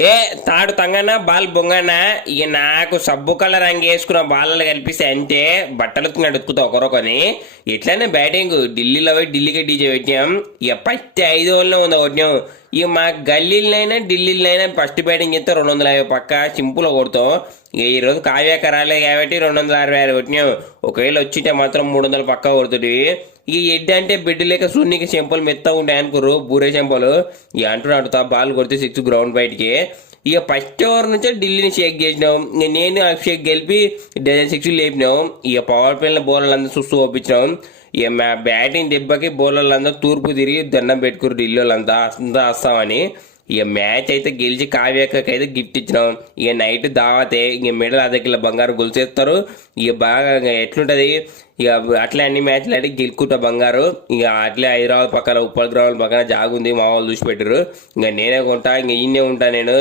ఏ తాడు తంగన బాల్ బొంగన ఇక నాకు సబ్బు కలర్ రంగు వేసుకున్న బాలలు కల్పిస్తే అంతే బట్టలు ఉతుకుతా ఒకరొకని ఎట్లనే బ్యాటింగ్ ఢిల్లీలో పోయి ఢిల్లీకి డీజే పెట్టాం ఇక ఫస్ట్ 5 ఓవర్లో ఉంది కొట్టాం ఇక మా గల్లీలైనా ఢిల్లీలైనా ఫస్ట్ బ్యాటింగ్ చేస్తే 250 పక్క సింపుల్గా కొడతాం ఇక ఈరోజు కావ్యాక రాలేదు కాబట్టి 266 కొట్టినాం ఒకవేళ వచ్చింటే మాత్రం 300 పక్క కొడుతుంది ఇక ఎడ్డి అంటే బెడ్ లేక సూర్యునికి చెంపలు మెత్తగా ఉంటాయి అనుకోరు బూరే చెంపలు ఇక అంటున్నా బాల్ కొడితే 6 గ్రౌండ్ బయటికి ఇక ఫస్ట్ ఓవర్ నుంచే ఢిల్లీని షేక్ చేసినాం ఇక నేను అభిషేక్ గెలిపి 6 లేపినాం ఇక పవర్ ప్లేలో బౌలర్లందరూ సుస్తూ ఒప్పించినాం ఇక మా బ్యాటింగ్ దెబ్బకి బౌలర్లందరూ తూర్పు తిరిగి దండం పెట్టుకురు ఢిల్లీ వాళ్ళంతా అంతా వస్తామని ఇక మ్యాచ్ అయితే గెలిచి కావ్యాకైతే గిఫ్ట్ ఇచ్చినాం ఇక నైట్ దావతే ఇక మెడల్ అర్ధ బంగారం గొలుసేస్తారు ఇక బాగా ఎట్లుంటది ఇక అట్లే అన్ని మ్యాచ్లు అంటే గెలుకుంటా బంగారు ఇక అట్లే హైదరాబాద్ పక్కన ఉప్పల్ గ్రౌండ్ పక్కన జాగుంది మా వాళ్ళు చూసి పెట్టారు ఇక నేనే కొంటా ఇంక ఈయనే ఉంటా నేను